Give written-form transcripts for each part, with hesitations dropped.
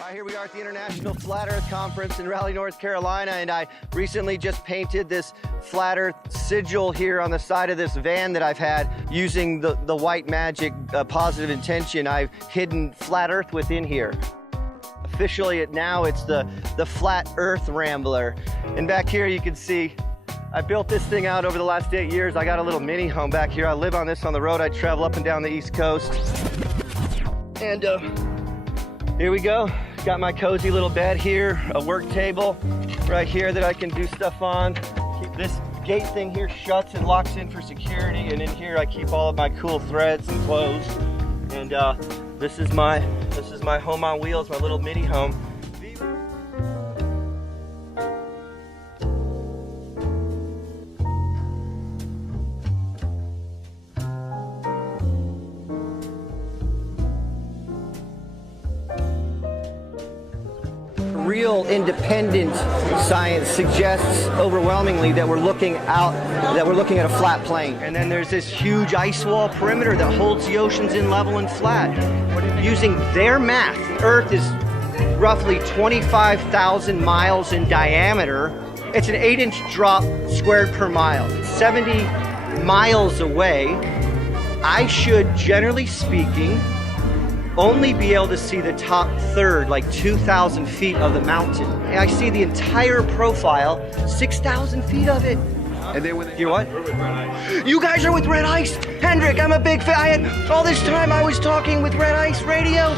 All right, here we are at the International Flat Earth Conference in Raleigh, North Carolina, and I recently just painted this flat earth sigil here on the side of this van that I've had using the white magic positive intention. I've hidden flat earth within here. Officially now it's the Flat Earth Rambler. And back here you can see I built this thing out over the last 8 years. I got a little mini home back here. I live on this on the road. I travel up and down the East Coast. And here we go. Got my cozy little bed here, a work table right here that I can do stuff on. This gate thing here shuts and locks in for security, and in here I keep all of my cool threads and clothes. And this is my home on wheels, my little mini home. Real independent science suggests overwhelmingly that we're looking at a flat plane. And then there's this huge ice wall perimeter that holds the oceans in level and flat. Using their math, Earth is roughly 25,000 miles in diameter. It's an 8-inch drop squared per mile. 70 miles away, I should, generally speaking, only be able to see the top third, like 2,000 feet of the mountain. And I see the entire profile, 6,000 feet of it. And then when You're what? we're with Red Ice. You guys are with Red Ice? Hendrik, I'm a big fan. All this time I was talking with Red Ice Radio.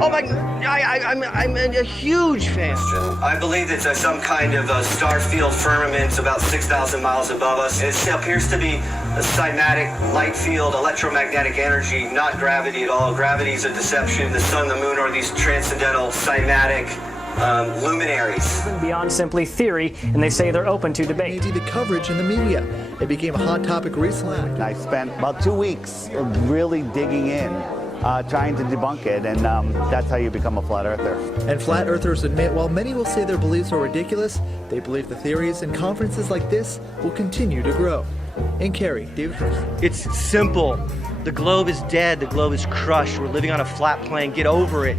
Oh my, I'm a huge fan. I believe it's some kind of a star field firmament about 6,000 miles above us. It appears to be a cymatic light field, electromagnetic energy, not gravity at all. Gravity is a deception. The sun, the moon are these transcendental cymatic luminaries. Beyond simply theory, and they say they're open to debate. The coverage in the media. It became a hot topic recently. I spent about 2 weeks really digging in, trying to debunk it, and that's how you become a flat earther. And flat earthers admit while many will say their beliefs are ridiculous, they believe the theories and conferences like this will continue to grow. In Cary, David First. It's simple. The globe is dead. The globe is crushed. We're living on a flat plane. Get over it.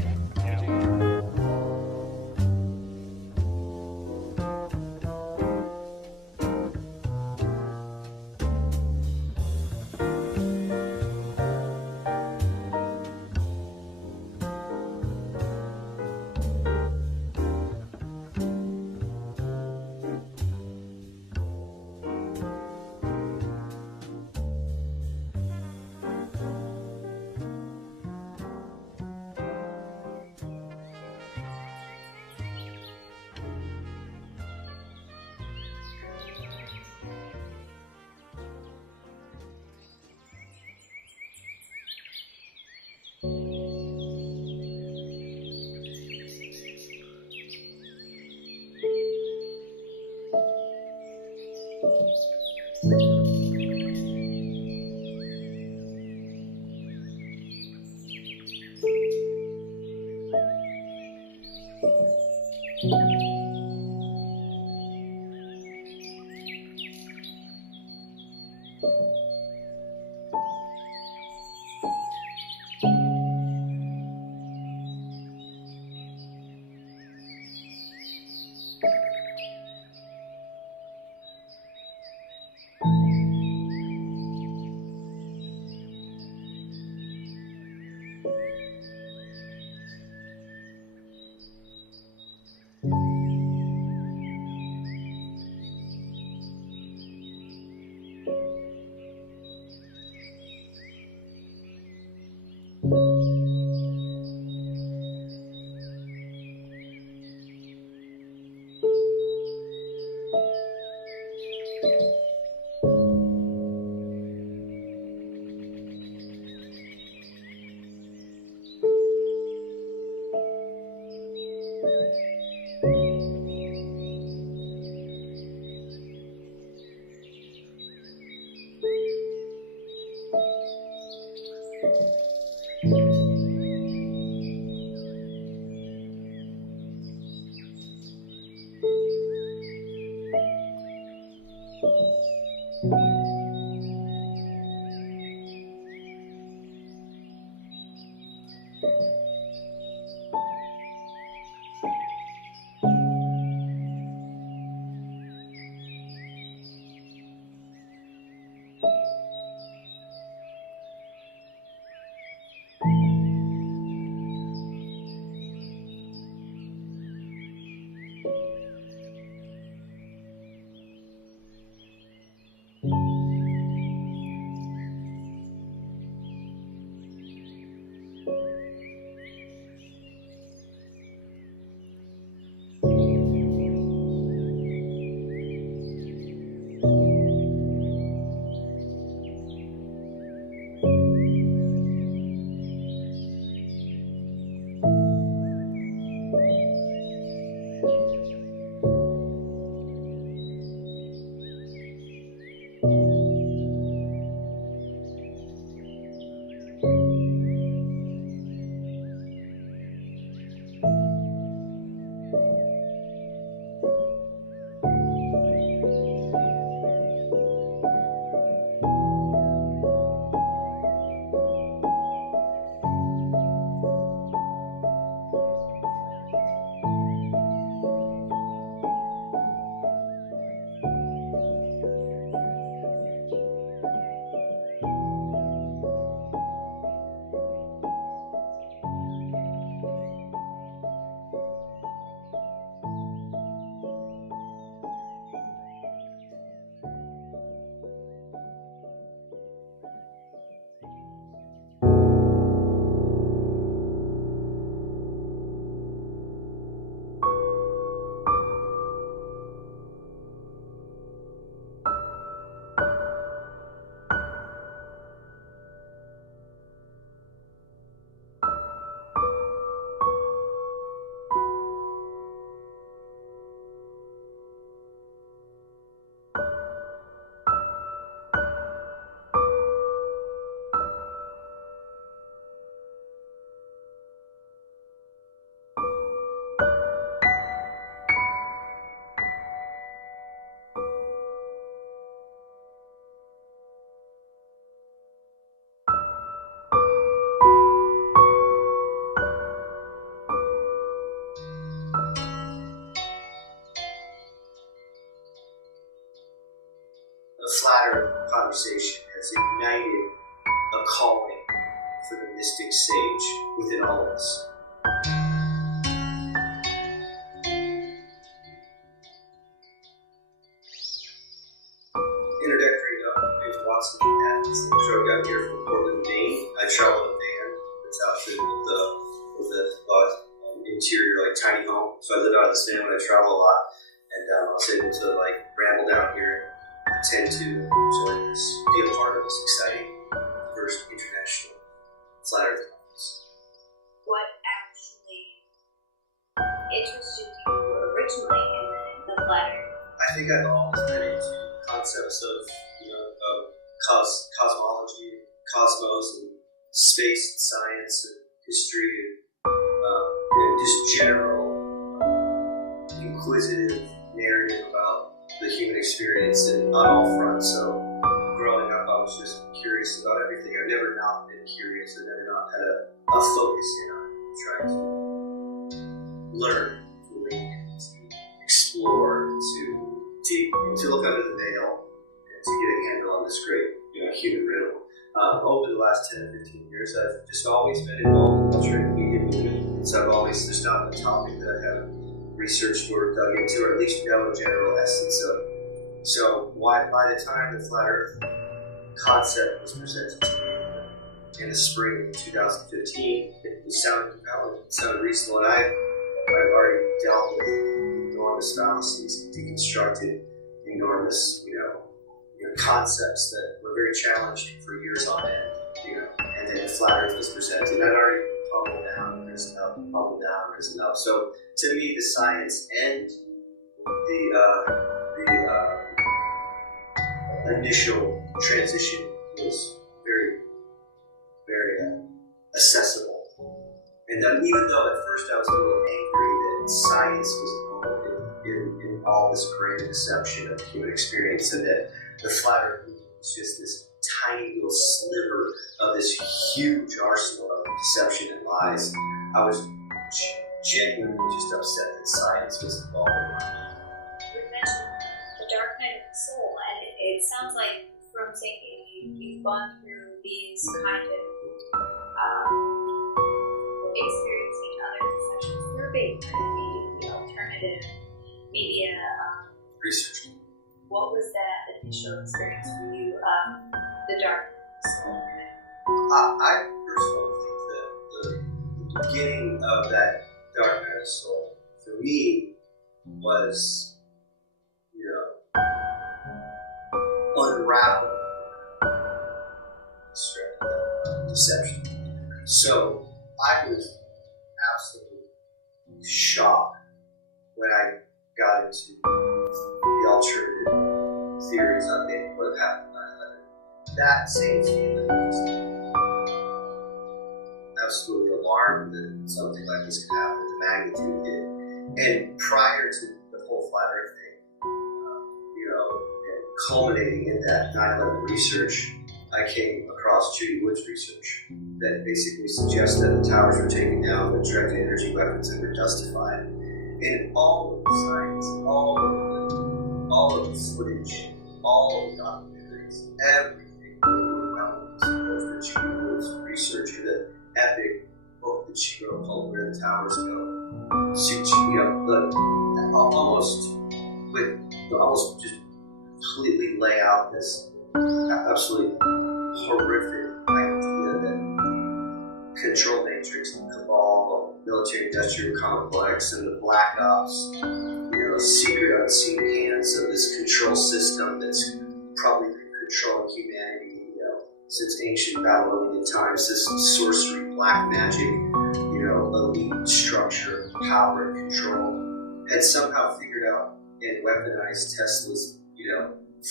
conversation has ignited a calling for the mystic sage within all of us. Introductory, my name is Watsun Atkinsun. I drove down here from Portland, Maine. I travel in a van that's outfitted with a interior, like, tiny home. So I live out of this van when I travel a lot, and I was able to, like, ramble down here and attend to join this, be a part of this exciting first international flat Earth conference. What actually interested you originally in the flat Earth? I think I've always been into concepts of, of cosmology, cosmos, and space, and science, and history, and just general inquisitive narrative about the human experience and on all fronts. So growing up, I was just curious about everything. I've never not been curious. I've never not had a focus on trying to learn, to explore, to dig, to look under the veil, and to get a handle on this great human riddle. Over the last 10 or 15 years, I've just always been involved in alternative media movement. So I've always, there's not a topic that I haven't researched or dug into, or at least know a general essence of. So by the time the flat Earth concept was presented to me in the spring of 2015, it sounded compelling, it sounded reasonable, and I've already dealt with enormous fallacies, deconstructed enormous, concepts that were very challenging for years on end, and then the flat Earth was presented, and I'd already humbled down, risen up, humbled down, risen up. So to me, the science and the initial transition was very, very accessible. And even though at first I was a little angry that science was involved in all this grand deception of human experience, and that the flat Earth was just this tiny little sliver of this huge arsenal of deception and lies, I was genuinely just upset that science was involved in it. You mentioned the dark night of the soul, and it sounds like from saying you've gone through these kind of experiencing other deceptions through being the alternative media Research. What was that initial experience for you of the dark soul? I personally think that the beginning of that dark night of soul, for me, was, unraveling deception. So I was absolutely shocked when I got into the alternative theories on maybe what happened on 9/11. That same feeling was absolutely alarmed that something like this could happen, the magnitude did. And prior to the whole flat Earth thing, and culminating in that 9/11 research, I came across Judy Wood's research that basically suggests that the towers were taken down with directed energy weapons and were justified. And all of the science, all of the footage, all of the documentaries, everything about this Judy Wood's research in the epic book that she wrote called Where the Towers Go. Almost just completely lay out this absolutely horrific idea that control matrix, the cabal, military-industrial complex, and the black ops, secret unseen hands of this control system that's probably been controlling humanity, since ancient Babylonian times. This sorcery, black magic, elite structure, power, and control, had somehow figured out and weaponized Tesla's,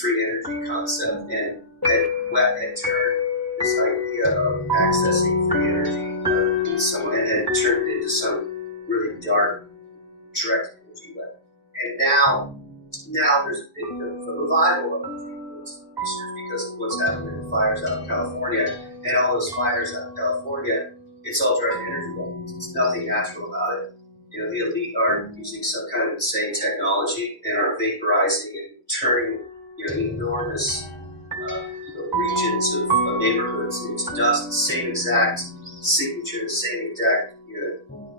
free energy concept, and had turned this idea of accessing free energy had turned it into some really dark, direct energy weapon. And now there's a bit of a revival of research because of what's happening in fires out in California, and all those fires out in California, it's all direct energy weapons. It's nothing natural about it. The elite are using some kind of insane technology and are vaporizing and turning enormous regions of neighborhoods into dust, same exact signature, the same exact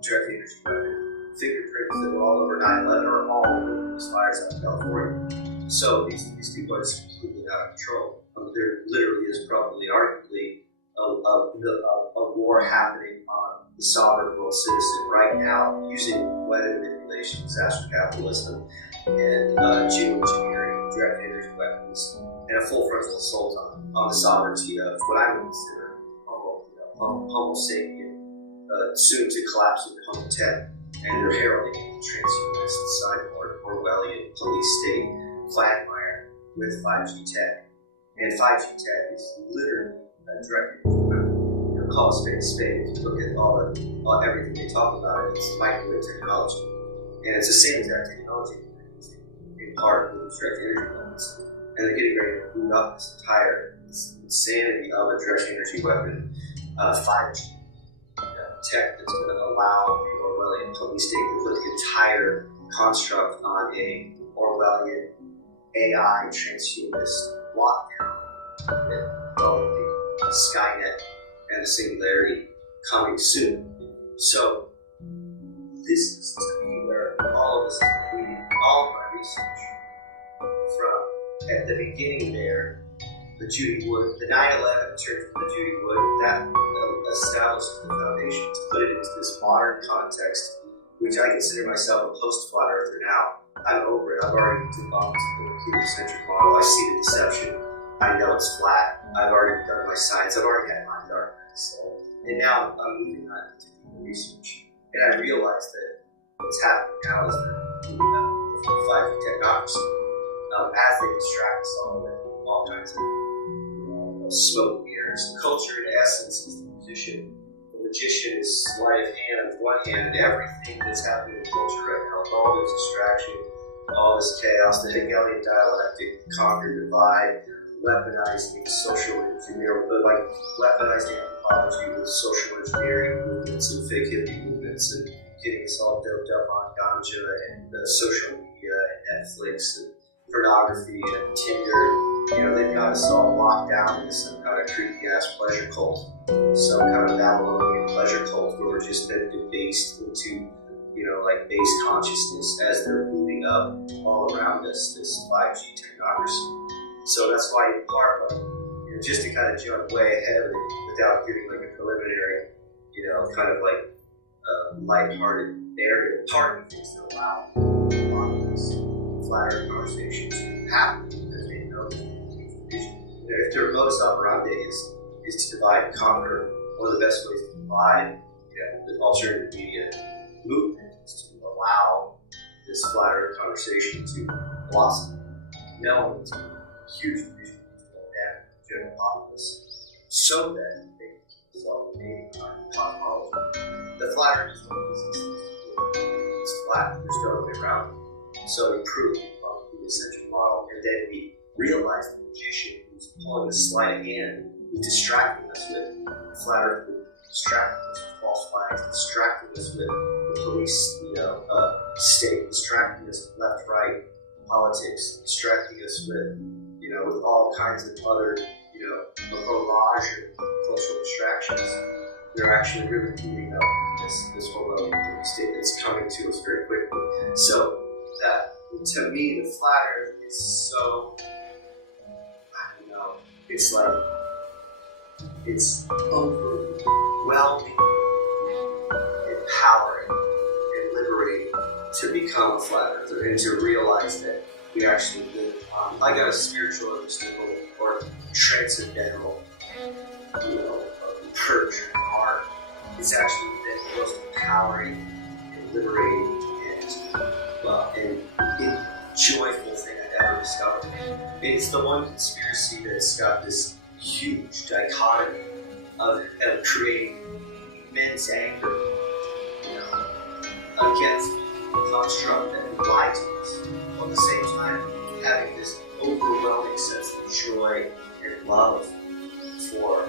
direct energy weapon. Fingerprints that were all over 9/11 are all over these fires out in California. So these people are just completely out of control. There literally is probably, arguably, a war happening on the sovereign world citizen right now using weather manipulation, disaster capitalism, and geoengineering, direct energy weapons, and a full frontal assault on the sovereignty of what I would consider Homo sapien, soon to collapse with the Homo tech, and they're heralding transhumanist, cyborg, Orwellian, police state quagmire with 5G tech. And 5G tech is literally a direct weapon. Call spade a spade. If you look at everything they talk about, it's microwave technology. And it's the same exact technology they're using in part with direct energy weapons. And they're getting ready to boot up this entire insanity of a direct energy weapon, 5G tech that's going to allow the Orwellian police state to put the entire construct on a Orwellian AI transhumanist lockdown with the Skynet and the singularity coming soon. So this is to me where all of us are reading all of my research from at the beginning there, the Judy Wood, the 9/11 turned from the Judy Wood, that established the foundation to put it into this modern context, which I consider myself a post-flat earther now. I'm over it. I've already debunked the heliocentric model. I see the deception. I know it's flat. I've already done my science. I've already had my dark night soul. And now I'm moving on into research. And I realize that what's happening now is they're moving up the 5G technocracy as they distract us all with all kinds of smoke mirrors. Culture, in essence, is the magician. The magician is sleight of hand with one hand, and everything that's happening in culture right now, with all this distraction, all this chaos, the Hegelian dialectic, conquer, divide, weaponizing social engineering, but like weaponizing anthropology with social engineering movements and fake hippie movements and getting us all doped up on ganja and social media and Netflix and pornography and Tinder. They've got us all locked down into some kind of creepy ass pleasure cult, some kind of Babylonian pleasure cult where we're just been debased into base consciousness as they're moving up all around us, this 5G technocracy. So that's why in part, just to kind of jump way ahead of it without giving like a preliminary, kind of like lighthearted narrative, part of things that allow a lot of these flat earth conversations to happen because they know there's a huge division. If their modus operandi is to divide and conquer, one of the best ways to divide the alternative media movement is to allow this flat earth conversation to blossom. Knowing it's a huge division of the general populace, so that they can keep solving cosmology. The flat earth is one of these instances. It's flat, there's no way around it. So we prove the heliocentric model, and then we realize the magician who's pulling the sleight of hand, who's distracting us with flat earth, distracting us with false flags, distracting us with the police, state, distracting us with left-right politics, distracting us with all kinds of other, a barrage of cultural distractions. They're actually really heating up this whole other state that's coming to us very quickly. So to me, the flat earth is so, it's like, it's overwhelming, empowering, and liberating to become a flat earther and to realize that we actually live I got a spiritual or mystical or transcendental, purge art. It's actually been the most empowering and liberating and joyful thing I've ever discovered. It's the one conspiracy that's got this huge dichotomy of creating immense anger, against the construct that lied to us, while at the same time having this overwhelming sense of joy and love for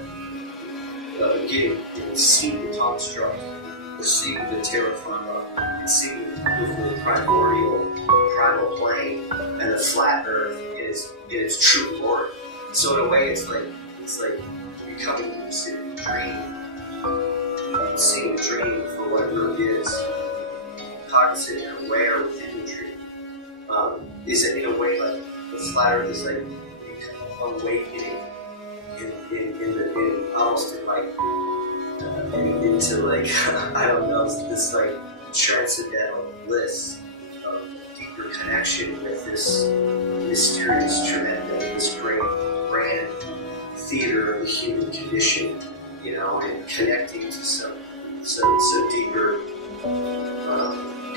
seeing the construct, or seeing the terra firma, and seeing the primordial, primal plane, and the flat earth in its true glory. So in a way, it's like becoming lucid in a dream, seeing a dream for what it really is, cognizant and aware within the dream. Is it in a way like the flat earth is like awakening in almost in like into like I don't know, this like transcendental bliss of deeper connection with this mysterious tremendum, this great grand theater of the human condition, you know, and connecting to some deeper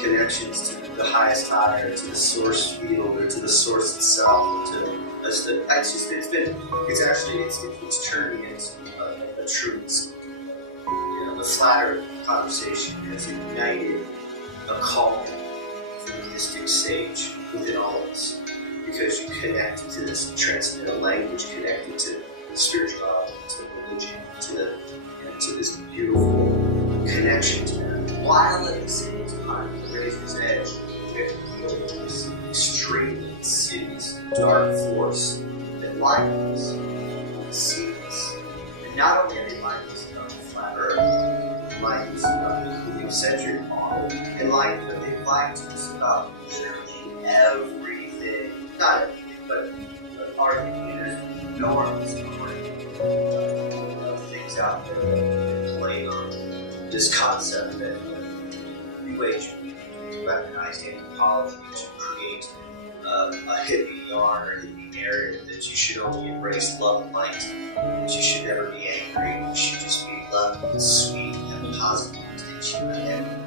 connections to the highest higher, to the source field, or to the source itself. It's turning into a truth. You know, the flat earth conversation has ignited a calling for the mystic sage within all of us, because you connect to this transcendental language, connected to spirituality, to religion, to this beautiful connection to that, while at the same time the razor's edge, you have to deal with this extremely insidious, dark force that lies sees us. And not only are they lying about the flat earth, lying about the heliocentric model, and lying, but they lie to us about literally everything. Not everything, but arguably there's enormous number of things out there that play on this concept that New Age weaponized anthropology to create a hippie yarn or hippie narrative that you should only embrace love and light, that you should never be angry, you should just be loving and sweet and positive intention and everything.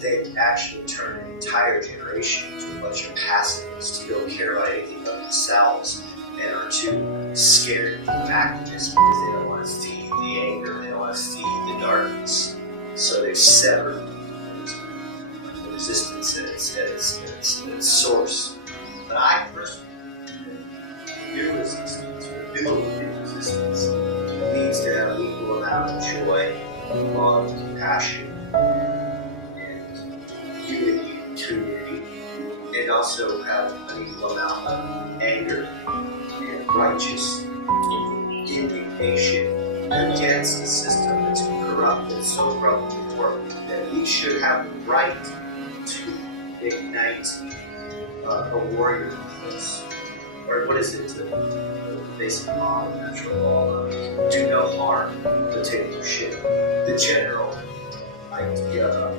They actually turn an entire generation into a bunch of passives to go care about anything but themselves, and are too scared of activists because they don't want to feed the anger, they don't want to feed the darkness. So they've severed the resistance at its source. But I personally think new resistance, or new resistance, needs to have an equal amount of joy, love, compassion, and unity and community, and also have an equal amount of anger and righteous indignation against a system that's corrupt and so corrupt that we should have the right to ignite a warrior force. Or what is it? The basic law of natural law. Do no harm, but take no shit. The general idea of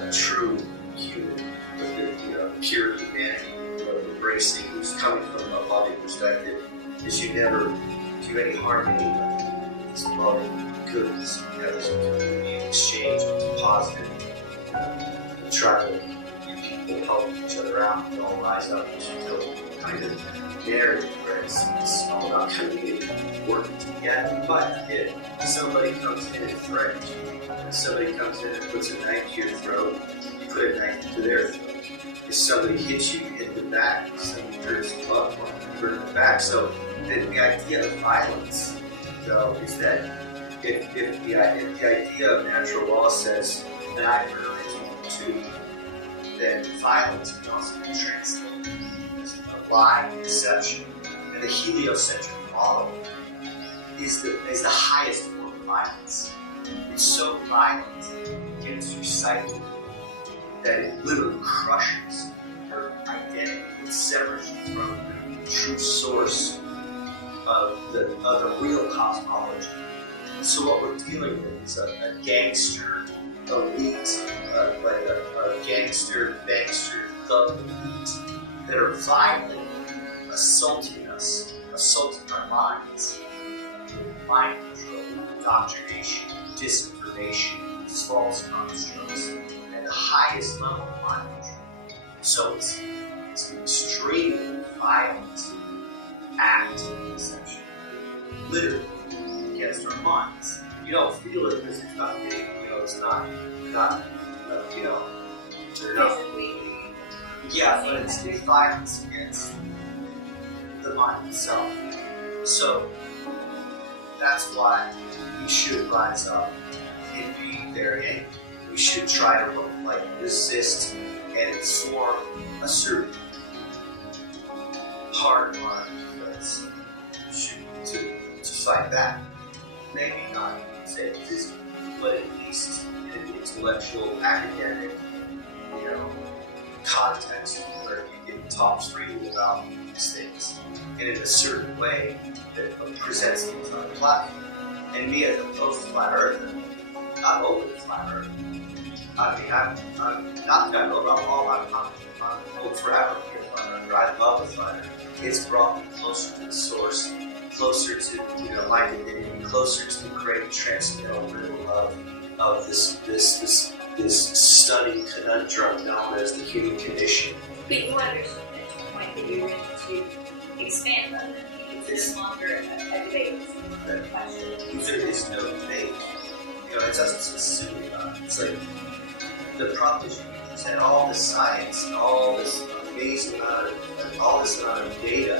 a true human, with the pure humanity, of embracing, who's coming from a loving perspective, is you never do any harm to anybody. It's loving goodness. You have this community of exchange, it's positive. You try to people help each other out, and all rise up into kind of narrative where it's all about community working together. But if somebody comes in and threatens you, if somebody comes in and puts a knife to your throat, you put a knife to their throat. If somebody hits you in the back, if somebody hurts you up, you hurt in the back. So the idea of violence, though, is that if the idea of natural law says that I hurt you, then violence can also be translated as a lie, deception, and the heliocentric model is the highest form of violence. It's so violent against your psyche that it literally crushes your identity. It severs you from the true source of the real cosmology. So what we're dealing with is a gangster elite, like a gangster, thug elite that are violently assaulting us, assaulting our minds, mind control, indoctrination, disinformation, false constructs, at the highest level of mind control. So it's an extremely violent act of deception, literally, against our minds. You don't feel it because it's not big, it's not, they're not. Yeah, but it's violence against the mind itself. So that's why we should rise up and be very angry. We should try to resist and form a certain part of our because to fight back. Maybe not say physically, but at least in an intellectual, academic, context where you can talk freely about these things and in a certain way that presents things on the platform. And me as a post-flat earther, I'm over the flat earth. I mean, I'm not that I'm over I'm old forever here, flat earther. I love the flat earth. It's brought me closer to the source, closer to my divinity, closer to the great transcendental riddle of this stunning conundrum known as the human condition. But you understood at the point that you were going to expand on it. It's no longer a debate. It's a question. There is no debate. It doesn't assume about it. It's like the proposition present all this science and all this amazing amount of data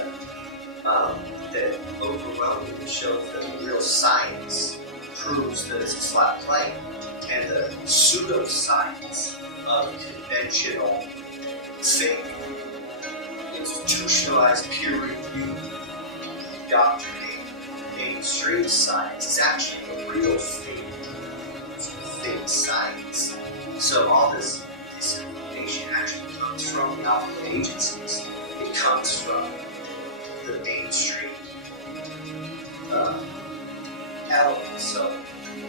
that overwhelmingly shows that real science proves that it's a flat plane, and the pseudoscience of conventional, fake, institutionalized, peer-reviewed, indoctrinated mainstream science is actually a real thing. It's fake science. So all this information actually comes from the alpha agencies. It comes from the mainstream elements of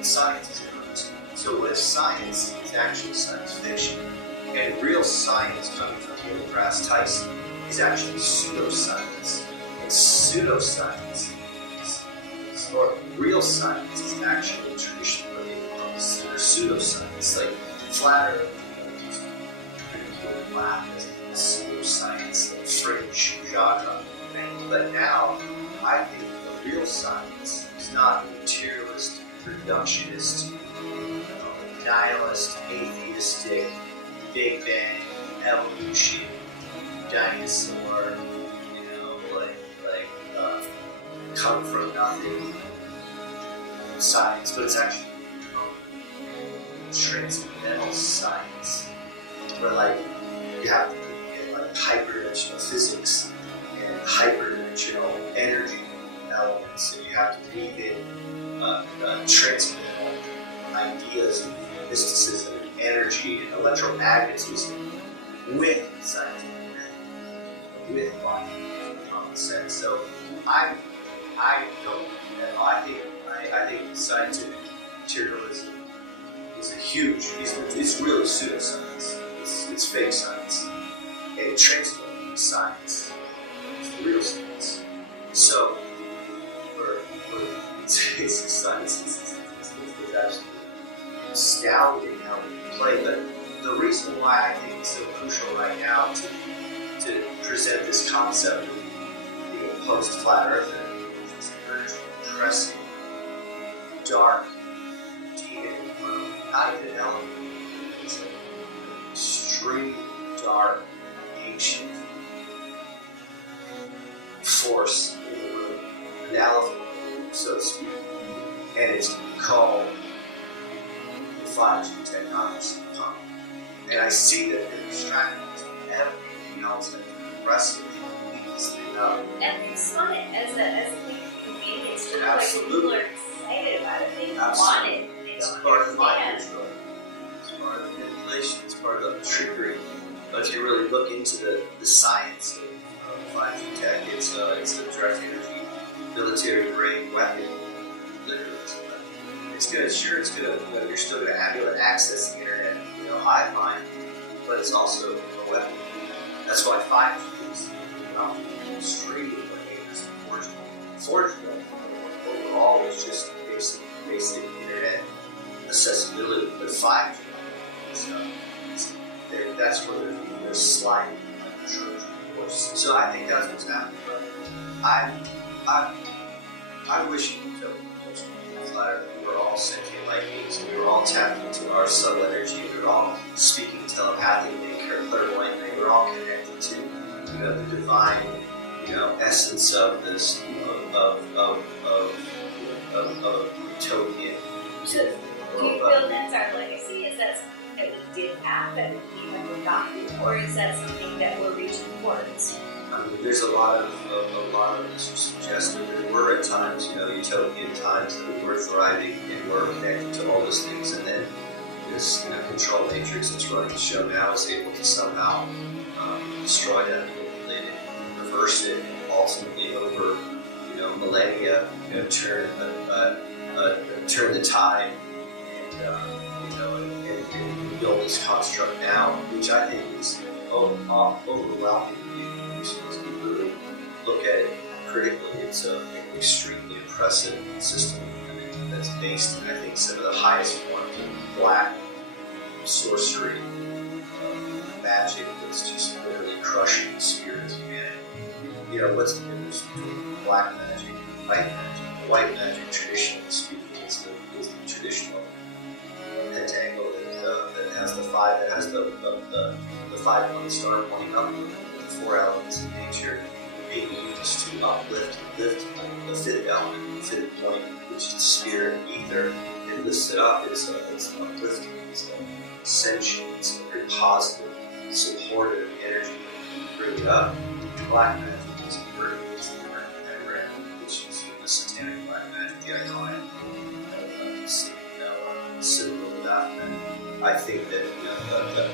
science. So what if science is actually science fiction, and real science coming from Neil deGrasse Tyson is actually pseudoscience? And pseudoscience or real science is actually traditionally what they consider pseudoscience, like flat earth, ridicule, laugh as pseudoscience, fringe genre. But now, I think the real science is not materialist, reductionist, nihilist, atheistic, Big Bang, evolution, dinosaur, come from nothing science, but it's actually transcendental science, where you have to get hyperdimensional physics and hyperdimensional energy elements, and you have to weave in transcendental ideas of mysticism and energy and electromagnetism with scientific method, with logic and common sense. So I don't. I think scientific materialism is a huge. It's really pseudoscience. It's fake science, and transcendental science is real science. So it's science. It's absolutely astounding how we play. But the reason why I think it's so crucial right now to present this concept of being a post-flat earther is this energy, depressing, dark, demon, not even an element. It's an extremely dark, ancient force in the room, an elephant, so to speak, and it's called the 5G technology. And I see that they're distracted from everything else that progressively leads them. And it's fun as a thing to make. It's just Absolutely. People are excited about it. They Absolutely. want it. They It's don't part of mind understand. control. It's part of manipulation. It's part of trickery. But if you really look into the science of 5G tech, it's a direct energy, military grade weapon, literally. It's gonna, you're still gonna have to access the internet, hive mind, but it's also a weapon. That's why 5G is extremely dangerous and 4G overall is just basic internet accessibility, but 5G that's where they're sliding like a Trojan horse. So I think that's what's happening. I wish we were all sentient like beings, we were all tapped into our subtle energy, we were all speaking telepathically, clairvoyantly, we were all connected to the divine essence of this of utopian. So, do you feel that's our legacy? Is that something that we did have that we have forgotten, or is that something that we're reaching towards? I mean, there's a lot of this who suggest that there were at times, utopian times that we were thriving and were connected to all those things, and then this control matrix that's running the show now is able to somehow destroy that, manipulate it, reverse it, and ultimately over millennia, turn the tide, and build this construct now, which I think is overwhelming. If you really look at it critically, it's an extremely impressive system that's based in, I think, some of the highest forms of black sorcery, magic that's just literally crushing the spirit of humanity. What's the difference between black magic and white magic? White magic, traditionally speaking, is the traditional pentacle that has the five, that has the 5-pointed star pointing up, with the 4 elements of nature being used to uplift and lift the 5th element, the 5th point, which is the spirit, ether. It lifts it up. It's uplifting. It's ascension. It's a very positive, supportive energy. Bring it up. Black magic is inverted. It's the inverted pentagram, which is the satanic black magic, the iconic symbol of that. I think that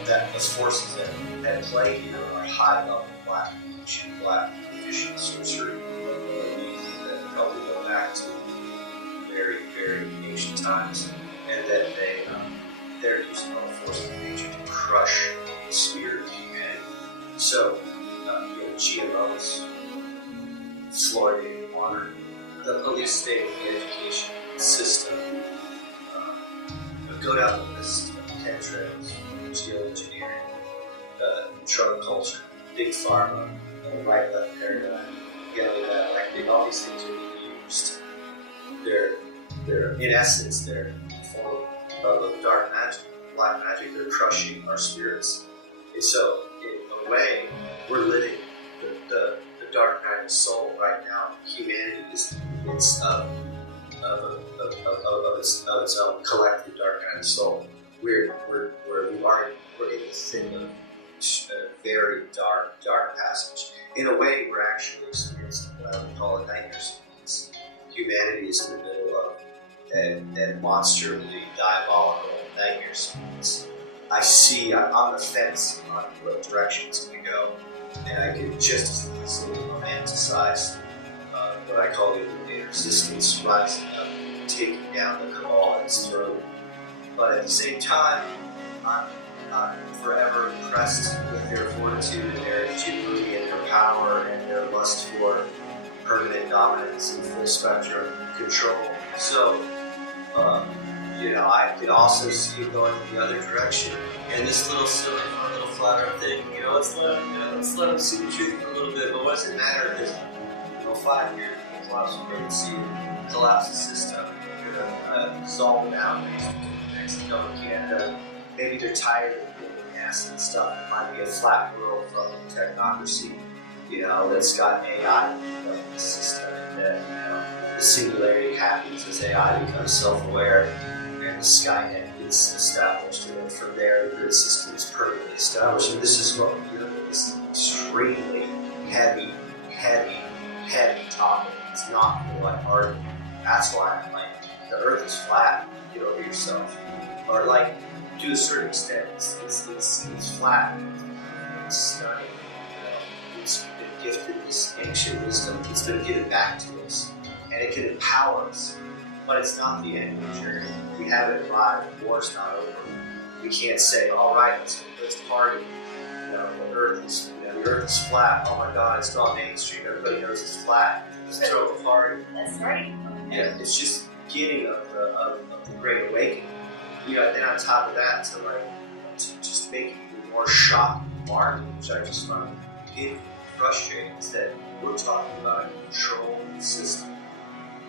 that the forces that play here are high level black magician sorcery that probably go back to very, very ancient times, and that they're using all the forces of nature to crush the spirit of humanity. So, GMOs, fluoridated water, the police state, the education system. Go down the list: chemtrails, geoengineering, drug culture, big pharma, right-left paradigm. All these things are being used. They're in essence, they're form of dark magic, black magic. They're crushing our spirits, and so in a way, we're living the dark night of soul right now. Humanity is in the midst of its own collective dark night of soul. We're in the thick of a very dark passage. In a way, we're actually experiencing what I would call a nightmare sequence. Humanity is in the middle of that monstrally diabolical nightmare sequence. I'm on the fence on what direction it's going to go, and I can just as easily romanticize what I call the Illuminator resistance rising up, taking down the cabal at its throat. But at the same time, I'm forever impressed with their fortitude and their ingenuity and their power and their lust for permanent dominance and full spectrum control. So, I can also see it going the other direction. And this little silly, fun little flat earth thing, let's let them see the truth for a little bit. But what does it matter? Because 5 years, we'll collapse the pregnancy, collapse the system, dissolve the boundaries between Mexico and Canada. Maybe they're tired of being acid and stuff. It might be a flat world from technocracy, that's got AI in the system, and that the singularity happens as AI becomes self-aware, and the Skynet gets established, and then from there the grid system is permanently established. And this is what we're dealing with. This extremely heavy topic. It's not for lighthearted. That's why I'm like, the Earth is flat. Get over yourself. Or to a certain extent, it's flat. It's stunning. It's been gifted this ancient wisdom. It's been given back to us, and it can empower us. But it's not the end of the journey. We haven't arrived. The war's not over. We can't say, all right, let's party. The Earth is flat. Oh my God, it's gone mainstream. Everybody knows it's flat. Let's throw a party. That's right. Yeah, it's just beginning of the Great Awakening. Then on top of that, to just make it even more shocking and alarming, which I just find painful and frustrating, is that we're talking about a controlled system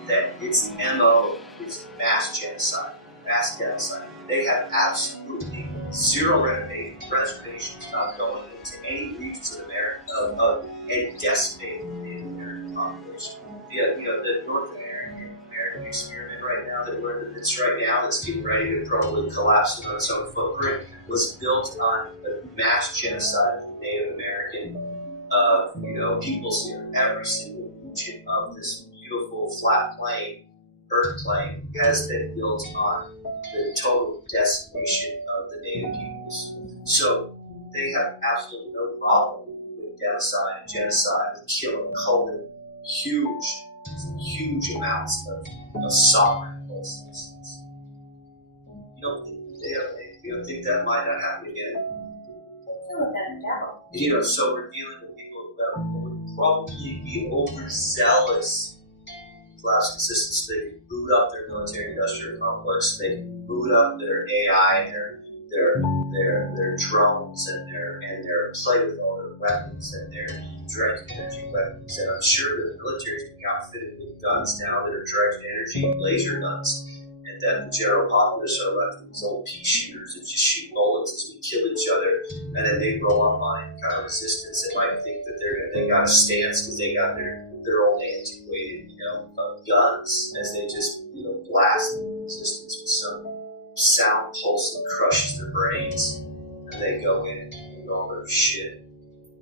that its MO is mass genocide, mass genocide. They have absolutely zero reservations about going into any regions of America and decimating the Native American population. The North American experiment right now that we're in the midst right now, that's getting ready to probably collapse on its own footprint, was built on the mass genocide of the Native American of, people see every single inch of this beautiful flat plane, Earth plane, has been built on the total decimation of the native peoples. So they have absolutely no problem with genocide, with killing, culling huge amounts of sovereign citizens. You don't think that might not happen again? Without a doubt. So we're dealing with people that would probably be overzealous with last consistency. They can boot up their military-industrial complex. They can boot up their AI, their drones, and their play with all their weapons and their direct energy weapons. And I'm sure that the military is being outfitted with guns now that are direct energy laser guns, and that the general populace are left with these old pea shooters that just shoot bullets as we kill each other, and then they roll up on any kind of resistance. They might think that they got a stance because they got their old antiquated, guns, as they just blast the resistance with some sound pulse that crushes their brains, and they go in and do all their shit.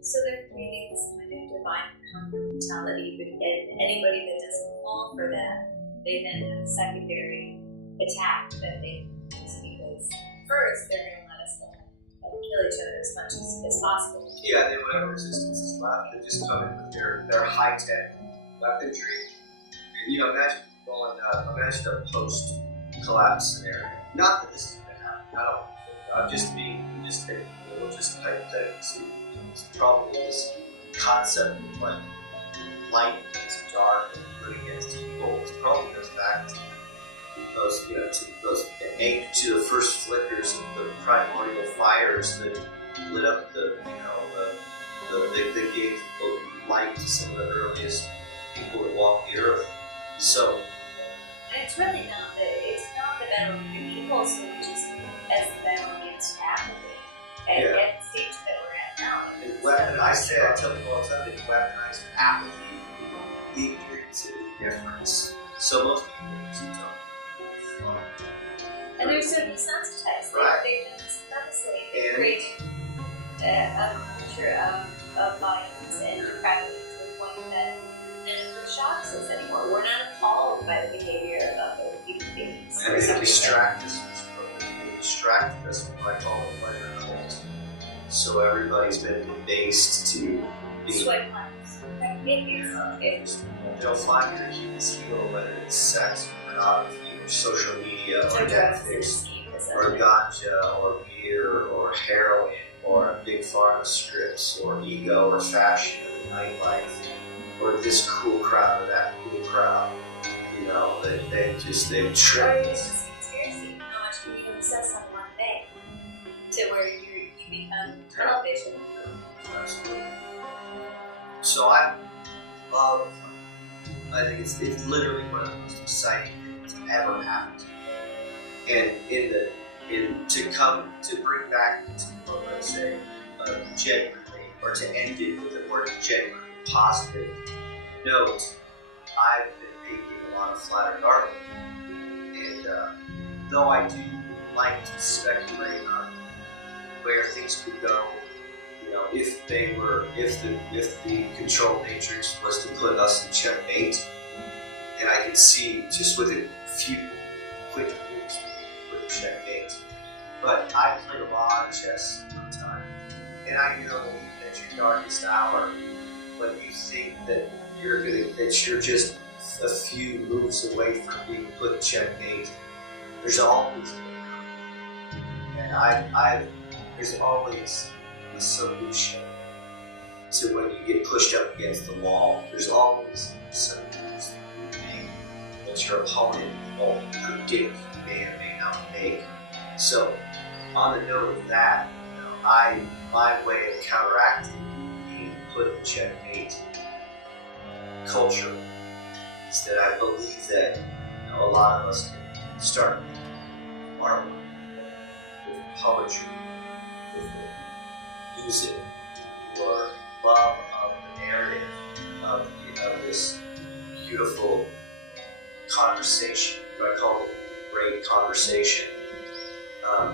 So they're creating this kind of divine comfort mentality, and anybody that doesn't fall for that, they then have a secondary attack that they use, because first they're going to let us kill each other as much as possible. Yeah, they whatever resistance is left, they just come in with their high-tech weaponry. And imagine a post-collapse scenario. Not that this is going to happen. I'm just hypothetically speaking. It's probably this concept of like light against dark and good against evil. It probably goes back to to the first flickers of the primordial fires that lit up that gave light to some of the earliest people that walked the earth. So, and it's really not the battle of people so much as the battle against apathy at the stage that we're at now. I tell people all the time, they weaponize apathy, ignorance, and indifference. So most people don't. And they're so desensitized. Right. They're just purposely creating a culture of violence and depravity to the point that none of it shocks us anymore. We're not appalled by the behavior of those human beings. And they distract us. They distracted us from what I call the pleasure cult. So everybody's been debased to be sweat clouds. They'll find your Achilles heel, whether it's sex, pornography, or social media, or Netflix, or ganja, or beer, or heroin, or big pharma scripts, or ego, or fashion, or nightlife, or this cool crowd, or that cool crowd. They trick Or us. it's conspiracy. How much can you obsess on one thing to where you become tunnel vision? Absolutely. So I think it's literally one of the most exciting things that's ever happened. And to bring back to let's say genuinely, or to end it with a more genuinely positive note, I've been making a lot of flat earth art, and though I do like to speculate on where things could go, if the control matrix was to put us in checkmate, and I could see just with a few quick moves with checkmate. But I played a lot of chess one time, and I know at your darkest hour, when you think that you're just a few moves away from being put in checkmate, there's always there's always a solution to when you get pushed up against the wall. There's always some moves that you make that your opponent won't predict you may or may not make. So, on the note of that, my way of counteracting being put in checkmate culture is that I believe that a lot of us can start with art, with poetry, with music, or love of the narrative of this beautiful conversation. What I call it great conversation.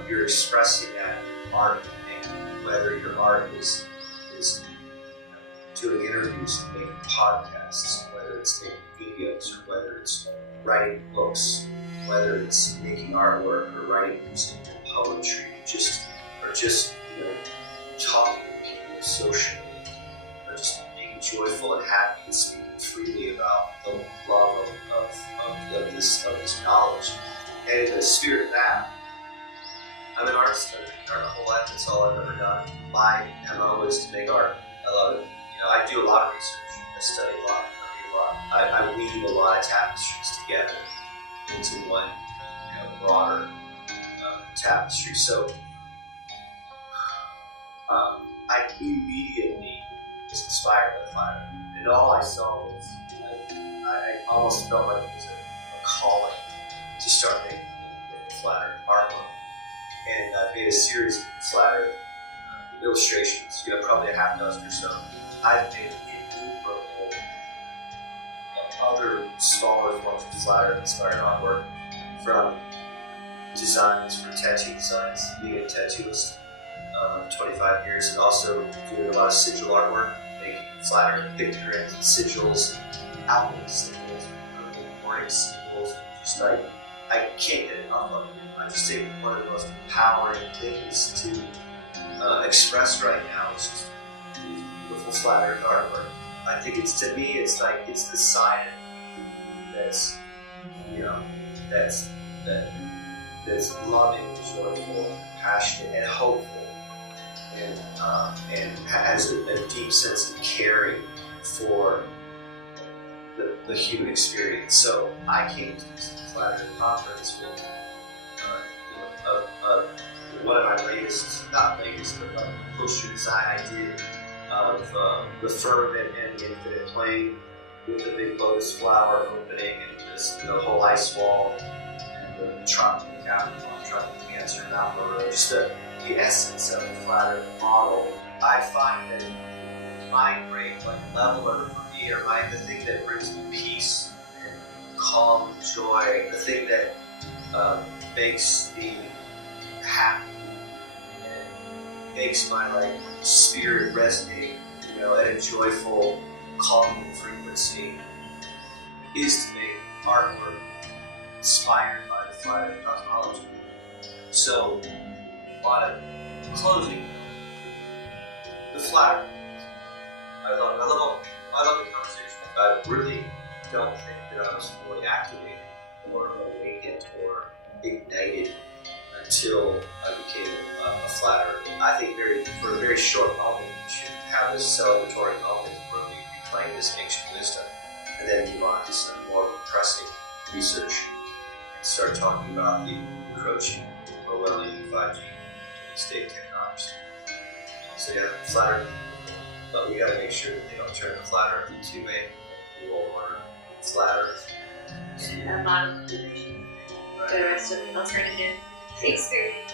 You're expressing that in art, and whether your art is doing interviews and making podcasts, whether it's making videos or whether it's writing books, whether it's making artwork or writing music and poetry, or just talking to people socially, or just being joyful and happy and speaking freely about the love of this knowledge. And in the spirit of that, I'm an artist. I've been making art my whole life. That's all I've ever done. My MO is to make art. I love it. I do a lot of research. I study a lot. I weave a lot of tapestries together into one broader tapestry. So I immediately was inspired by flat art. And all I saw was, I almost felt like it was a calling to start making flat art artwork. And I made a series of flat art illustrations, probably a half dozen or so. I've made innumerable other smaller forms of flat art inspired artwork, from designs for tattoo designs, being a tattooist 25 years, and also doing a lot of sigil artwork, making flat art pictograms and sigils, album symbols, warning symbols. Just I can't get enough of it. I just think one of the most empowering things to express right now is just beautiful flat art artwork. I think it's the side of me that's that's loving, joyful, passionate, and hopeful, and has a deep sense of caring for the human experience. So I came to this flat art conference with one of my not latest, but like the poster design I did of the firmament and the infinite plane with the big lotus flower opening and this the whole ice wall and the tropical Capricorn, tropical Cancer, Mount Moreau, just the essence of the flat art model. I find that my great leveler for me, or the thing that brings me peace and calm, joy, the thing that makes me happy and makes my spirit resonate, at a joyful, calming frequency, is to make artwork inspired by the flat art cosmology. So, on a closing, the flat art. I love the conversation. I really don't think that I was fully activated or awakened or ignited until I became a flat earther. I think for a very short moment, we should have this celebratory moment where we reclaim this ancient wisdom and then move on to some more pressing research and start talking about the encroaching Orwellian 5G state technocracy. So yeah, flat earth, but we got to make sure that they don't turn the flat earth into a world order flat earth. A model of division. The rest of the alternative experience.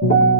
you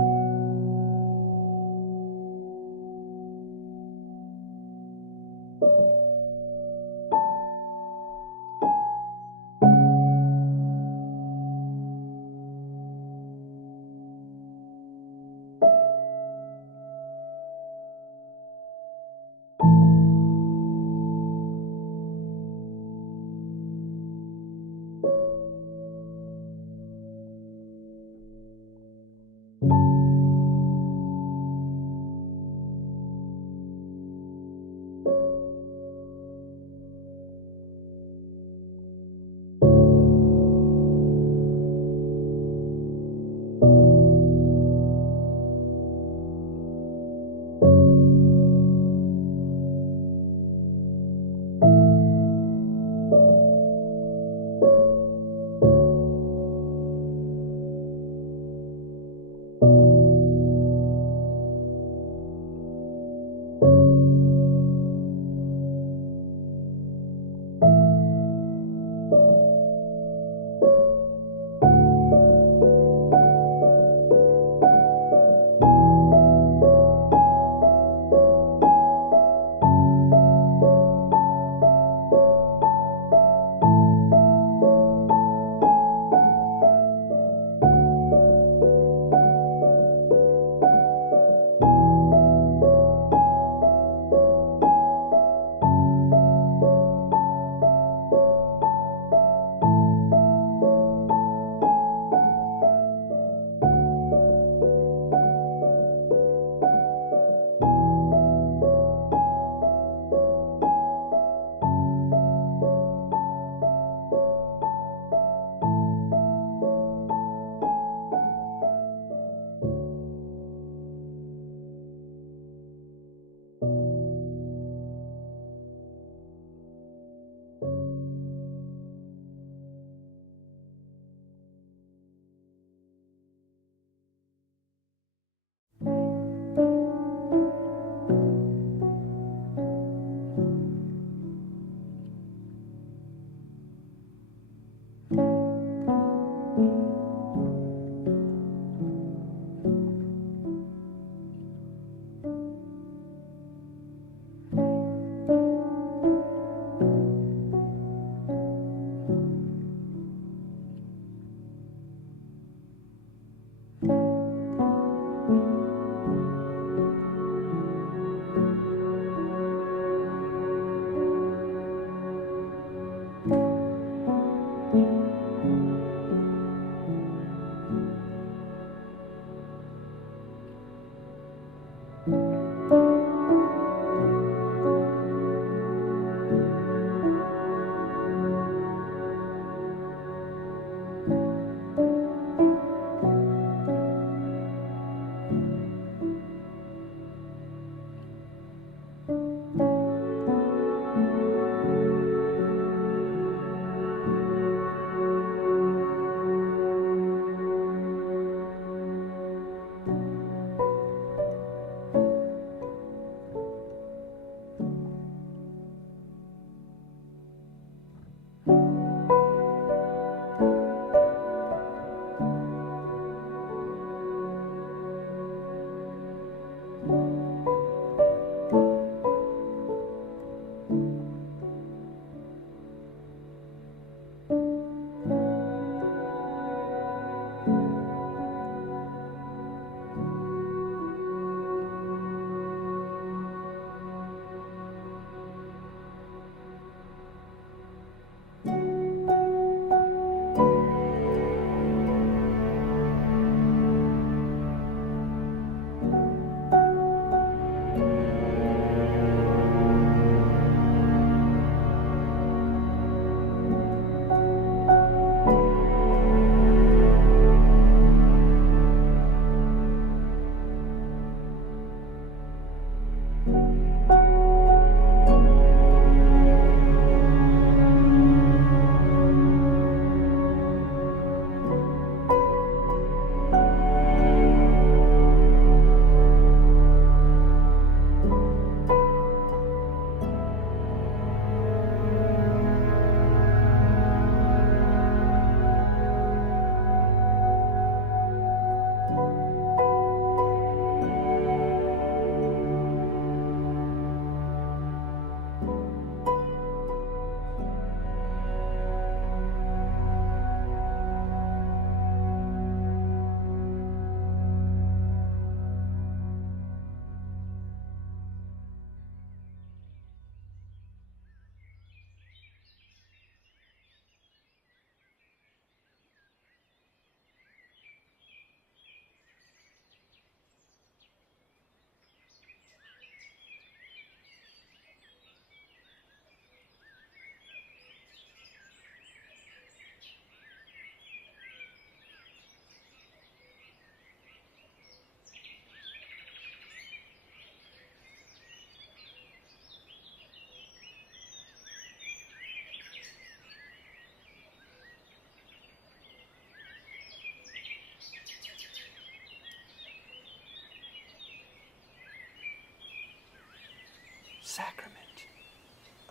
Sacrament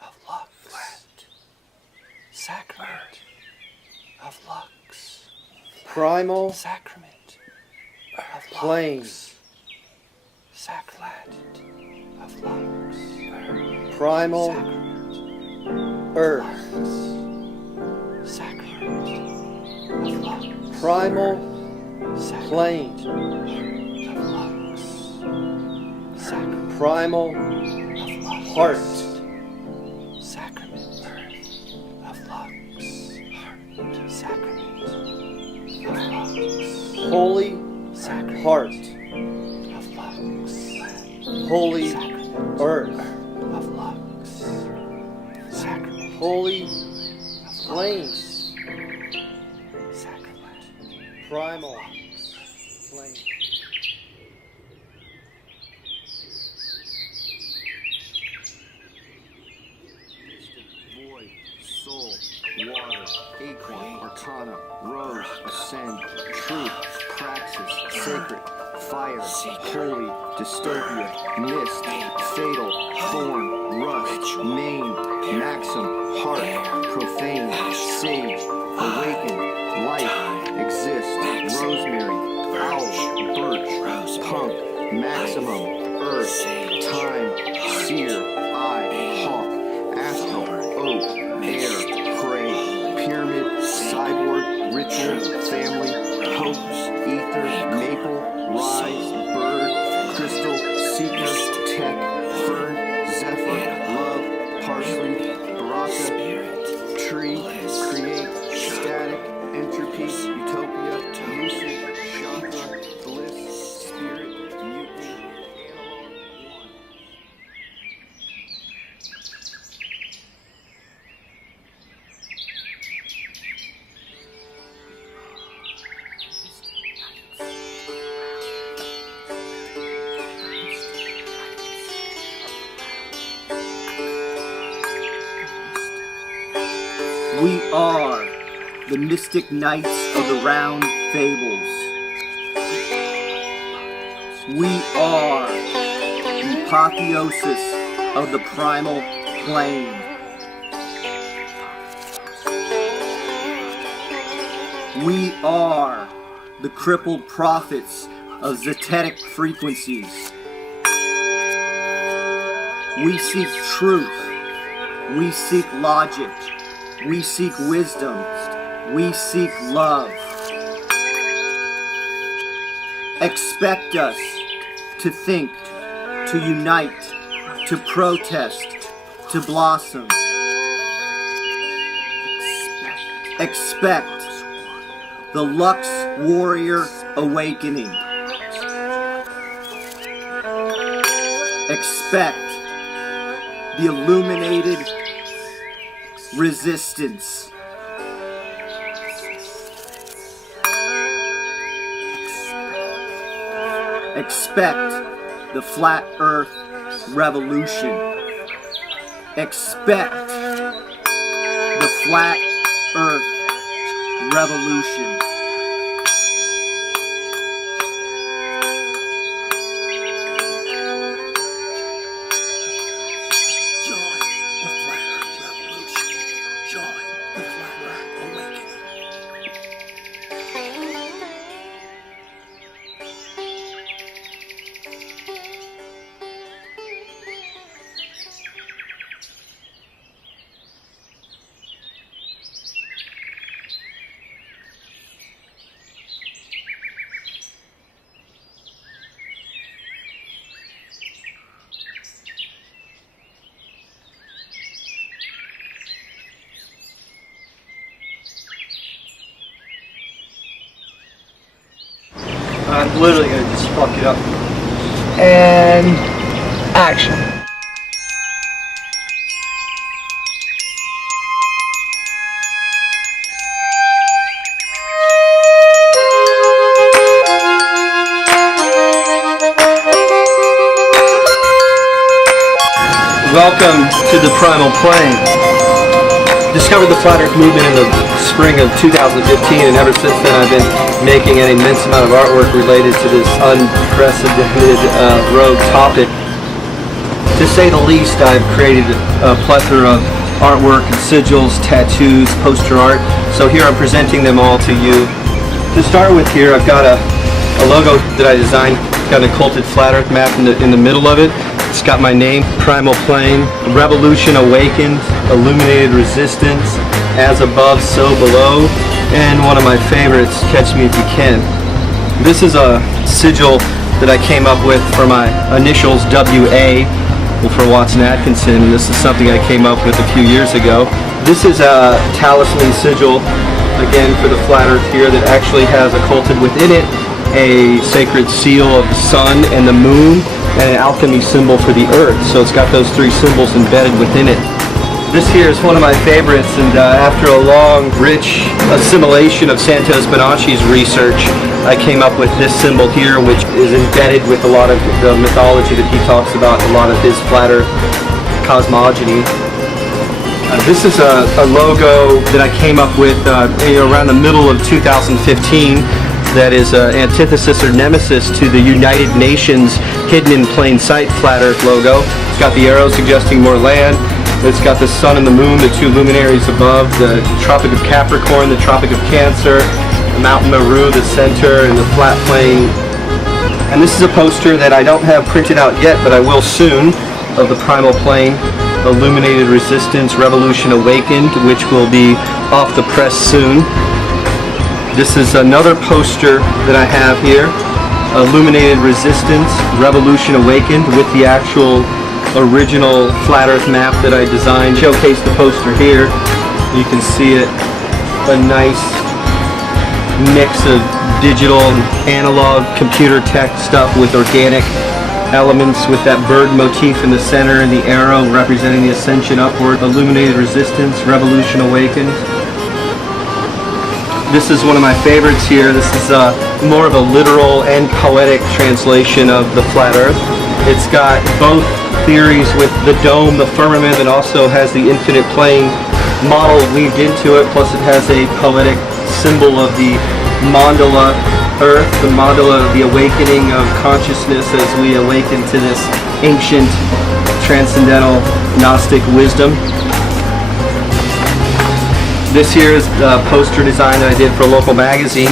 of lux. Sacrament of lux. Primal Sacrament of plane. lux. Sacrament of lux. Primal Sacrament earth. Sacrament of lux. Primal Sacrament plane. of lux. Sacrament Primal of lux. heart. Sacrament of lux. Sacrament of lux. Holy Sacrament heart. of lux. Holy Sacrament earth. of lux. Sacrament Holy of flames. Sacrament Primal flame. Void, soul, water, acorn, arcana, rose, ascend, truth, praxis, sacred, fire, holy, dystopia, mist, fatal, thorn, rust, main, maxim, heart, profane, sage, awaken, life, exist, rosemary, owl, birch, punk, maximum, earth, time, seer, eye, hawk, astral, oak, air, prey, pyramid, cyborg, ritual, family, hopes, ether, maple, rise, bird, crystal, seeker, tech, fern, zephyr, love, parsley, baraka, tree, create, static, entropy, utopia, lucid, chakra, bliss, spirit, mutiny, analog, one. We are the mystic knights of the round fables. We are the apotheosis of the primal plane. We are the crippled prophets of zetetic frequencies. We seek truth. We seek logic. We seek wisdom. We seek love. Expect us to think, to unite, to protest, to blossom. Expect the Lux Warrior Awakening. Expect the illuminated resistance. Expect the Flat Earth Revolution. Expect the Flat Earth Revolution. I'm literally gonna just fuck it up. And action. Welcome to the Primal Plane. Discovered the Flat Earth movement in the spring of 2015, and ever since then I've been making an immense amount of artwork related to this unprecedented rogue topic. To say the least, I've created a plethora of artwork and sigils, tattoos, poster art. So here I'm presenting them all to you. To start with here, I've got a logo that I designed. It's got an occulted flat earth map in the middle of it. It's got my name, Primal Plane, Revolution Awakened, Illuminated Resistance, As Above, So Below, and one of my favorites, Catch Me If You Can. This is a sigil that I came up with for my initials WA, for Watsun Atkinsun, and this is something I came up with a few years ago. This is a talisman sigil, again for the flat earth here, that actually has occulted within it a sacred seal of the sun and the moon, and an alchemy symbol for the earth. So it's got those three symbols embedded within it. This here is one of my favorites, and after a long, rich assimilation of Santos Bonacci's research, I came up with this symbol here, which is embedded with a lot of the mythology that he talks about, a lot of his flat earth cosmogony. This is a logo that I came up with around the middle of 2015. That is antithesis or nemesis to the United Nations Hidden in Plain Sight Flat Earth logo. It's got the arrow suggesting more land. It's got the sun and the moon, the two luminaries above, the Tropic of Capricorn, the Tropic of Cancer, the Mountain Meru, the center, and the flat plane. And this is a poster that I don't have printed out yet, but I will soon, of the Primal Plane, Illuminated Resistance, Revolution Awakened, which will be off the press soon. This is another poster that I have here, Illuminated Resistance, Revolution Awakened, with the actual original flat earth map that I designed. Showcase the poster here. You can see it, a nice mix of digital and analog computer tech stuff with organic elements, with that bird motif in the center and the arrow representing the ascension upward. Illuminated Resistance, Revolution Awakened. This is one of my favorites here. This is more of a literal and poetic translation of the flat earth. It's got both theories with the dome, the firmament, and also has the infinite plane model weaved into it, plus it has a poetic symbol of the mandala earth, the mandala of the awakening of consciousness as we awaken to this ancient transcendental Gnostic wisdom. This here is a poster design that I did for a local magazine,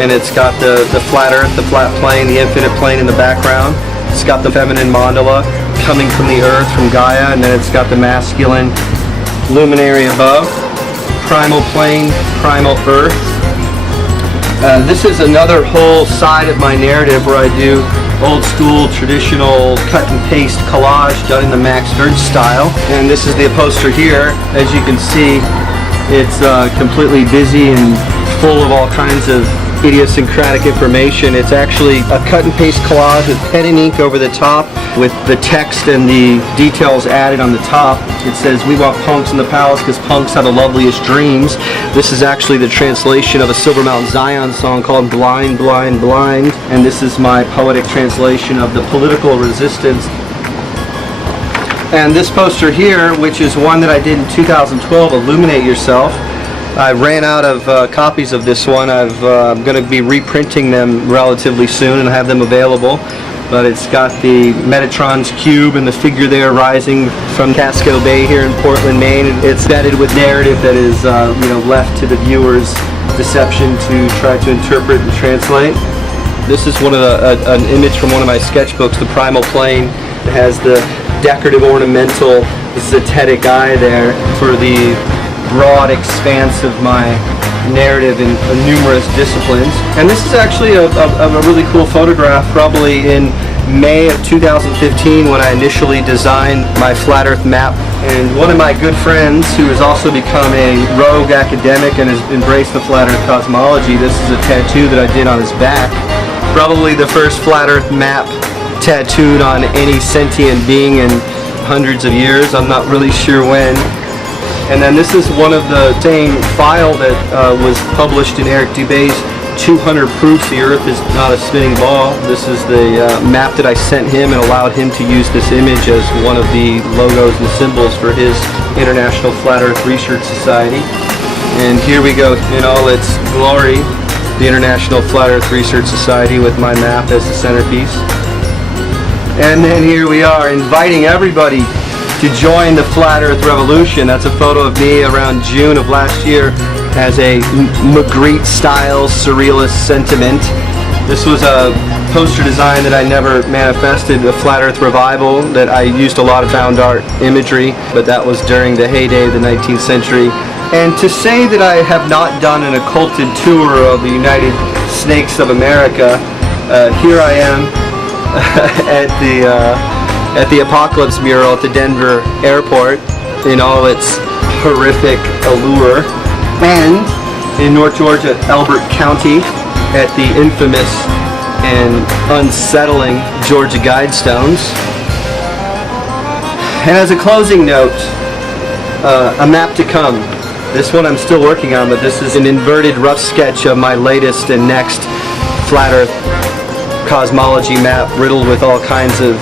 and it's got the flat earth, the flat plane, the infinite plane in the background. It's got the feminine mandala coming from the earth, from Gaia, and then it's got the masculine luminary above. Primal plane, primal earth. This is another whole side of my narrative where I do old school, traditional cut and paste collage done in the Max Ernst style. And this is the poster here. As you can see, it's completely busy and full of all kinds of idiosyncratic information. It's actually a cut and paste collage with pen and ink over the top, with the text and the details added on the top. It says, "We want punks in the palace because punks have the loveliest dreams." This is actually the translation of a Silver Mountain Zion song called "Blind, Blind, Blind," and this is my poetic translation of the political resistance. And this poster here, which is one that I did in 2012, Illuminate Yourself. I ran out of copies of this one. I'm going to be reprinting them relatively soon and have them available. But it's got the Metatron's cube and the figure there rising from Casco Bay here in Portland, Maine. It's embedded with narrative that is left to the viewer's deception to try to interpret and translate. This is an image from one of my sketchbooks, The Primal Plane. It has the decorative ornamental zetetic eye there for the broad expanse of my narrative in numerous disciplines. And this is actually a really cool photograph, probably in May of 2015 when I initially designed my flat earth map. And one of my good friends, who has also become a rogue academic and has embraced the flat earth cosmology, this is a tattoo that I did on his back. Probably the first flat earth map tattooed on any sentient being in hundreds of years. I'm not really sure when. And then this is one of the same file that was published in Eric Dubé's 200 Proofs the Earth is Not a Spinning Ball. This is the map that I sent him and allowed him to use this image as one of the logos and symbols for his International Flat Earth Research Society. And here we go in all its glory, the International Flat Earth Research Society with my map as the centerpiece. And then here we are inviting everybody to join the Flat Earth Revolution. That's a photo of me around June of last year as a Magritte-style surrealist sentiment. This was a poster design that I never manifested, a Flat Earth revival, that I used a lot of found art imagery, but that was during the heyday of the 19th century. And to say that I have not done an occulted tour of the United Snakes of America, here I am at the Apocalypse mural at the Denver airport in all its horrific allure, and in North Georgia, Elbert County, at the infamous and unsettling Georgia Guidestones. And as a closing note, a map to come. This one I'm still working on, but this is an inverted rough sketch of my latest and next Flat Earth cosmology map, riddled with all kinds of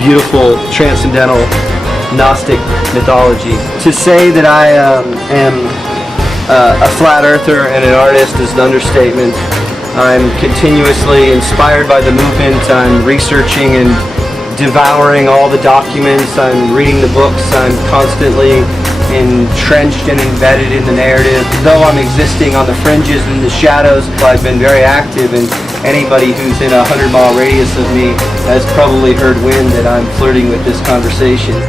beautiful transcendental Gnostic mythology. To say that I am a flat earther and an artist is an understatement. I'm continuously inspired by the movement. I'm researching and devouring all the documents. I'm reading the books. I'm constantly entrenched and embedded in the narrative. Though I'm existing on the fringes and the shadows, I've been very active, and anybody who's in a 100-mile radius of me has probably heard wind that I'm flirting with this conversation.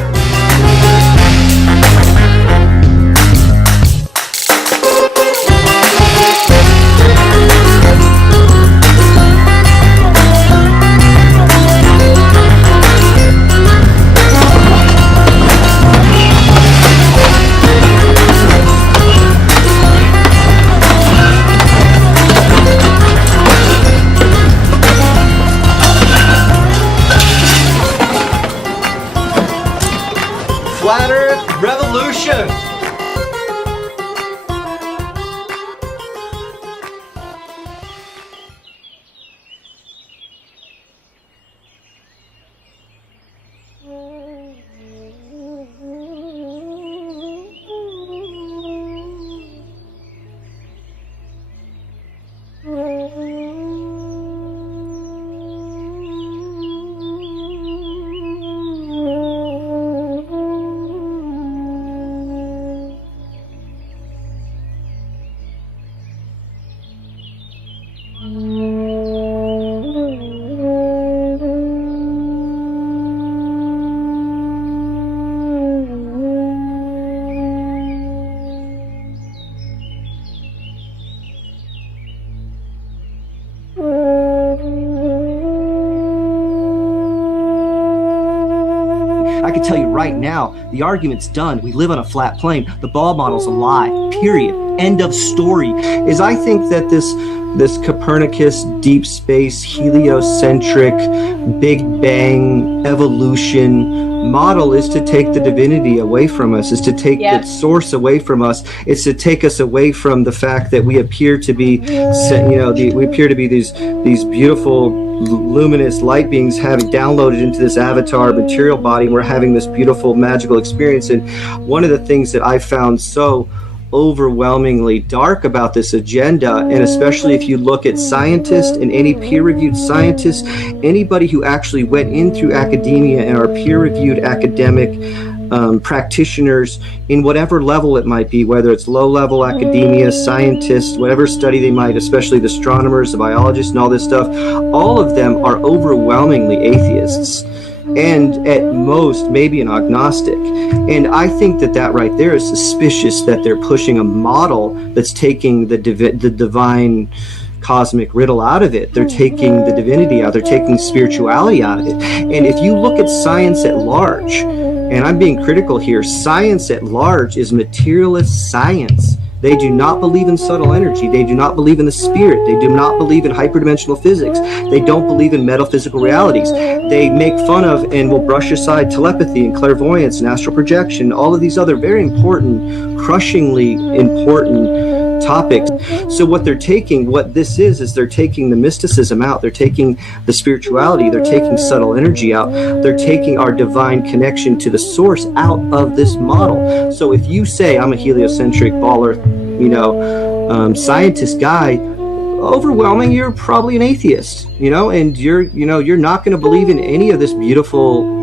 Flat Earth Revolution! I can tell you right now, the argument's done. We live on a flat plane. The ball model's a lie, period. End of story. Is I think that this Copernicus, deep space, heliocentric, Big Bang, evolution model is to take the divinity away from us, is to take the source away from us. It's to take us away from the fact that we appear to be, we appear to be these beautiful, luminous light beings having downloaded into this avatar material body, and we're having this beautiful magical experience. And one of the things that I found so overwhelmingly dark about this agenda, and especially if you look at scientists and any peer-reviewed scientists, anybody who actually went in through academia and are peer-reviewed academic practitioners in whatever level it might be, whether it's low-level academia, scientists, whatever study they might, especially the astronomers, the biologists, and all this stuff, all of them are overwhelmingly atheists, and at most maybe an agnostic. And I think that right there is suspicious, that they're pushing a model that's taking the divine cosmic riddle out of it. They're taking the divinity out. They're taking spirituality out of it. And if you look at science at large, and I'm being critical here, science at large is materialist science. They do not believe in subtle energy. They do not believe in the spirit. They do not believe in hyperdimensional physics. They don't believe in metaphysical realities. They make fun of and will brush aside telepathy and clairvoyance and astral projection, all of these other very important, crushingly important topics. So what this is they're taking the mysticism out. They're taking the spirituality. They're taking subtle energy out. They're taking our divine connection to the source out of this model. So if you say I'm a heliocentric ball earth, scientist guy, overwhelming, you're probably an atheist, and you're not going to believe in any of this beautiful,